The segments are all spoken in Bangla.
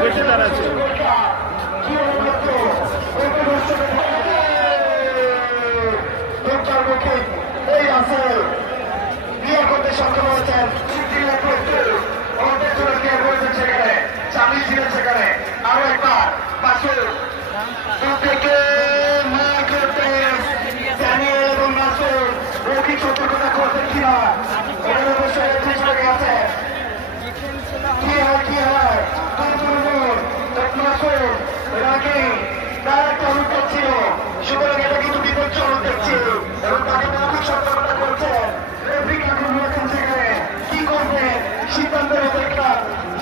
বেশি তারা আছে এই আছে বিয়ে করতে সক্ষম হয়েছেন সেখানে চালিয়ে ছিলেন সেখানে আরো একবার পাশে থেকে এবং নাসুর মৌখিক সতর্কতা করতেন কিনা এটার অবশ্যই চেষ্টা গেছে কি হয় তার একটা অনুভব ছিল সুতরাং এটা কিন্তু বিপজ্জনক দেখছি এবং তাকে মৌখিক সতর্কতা করছেন সেখানে কি করবে সিদ্ধান্তের অপেক্ষা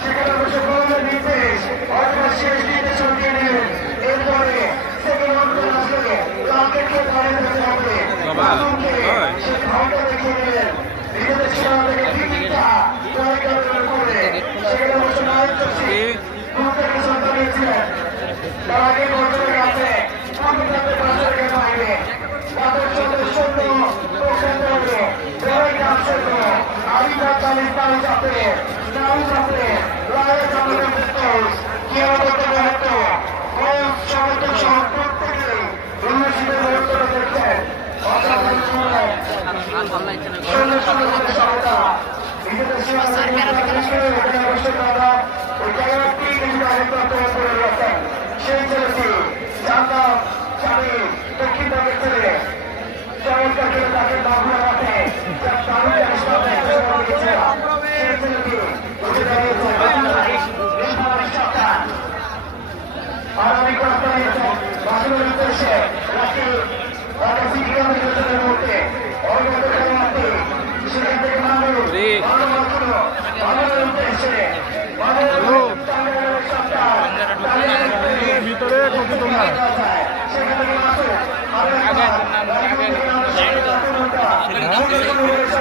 সেখানে অবশ্য প্রবলের নির্দেশ অথবা শেষ নির্দেশন দিয়ে নেবেন এরপরে সেকেন্ড অন্তর আসলে কালকে কে পারে যেতে হবে সে ভাবটা দেখিয়ে দিলেন নিজেদের সীমা থেকে টিকিটটা করে সেখানে অবশ্য নায়ক থেকে সন্তান নিয়েছিলেন তার আগে বছরের কাছে বাইরে তাদের সাথে সৈন্য প্রসন্ন হবে বড়ই কাছে আমি তার চালিশ তাল চাপে নাও চাপে রায়ের চাপে কি হতো হতো সমর্থক সহ প্রত্যেকে উন্নতির মুহূর্তটা দেখছেন নিজেদের সীমা অবশ্যই তারা ওই জায়গাটি কিন্তু আরেকবার করে রাখেন সেই ছেলেটি জানতাম স্বামী দক্ষিণবঙ্গের ছেলে চমৎকার করে তাকে বাংলা মাঠে সেই ছেলেটি উঠে দাঁড়িয়েছে আর আমি কথা দাঁড়িয়েছেন বাসুদের উদ্দেশ্যে রাখি সিটি কমিশনের মধ্যে অবগত মাঠে সেখান থেকে মানুষ মানবের উদ্দেশ্যে ভিতরে কত না সেখানে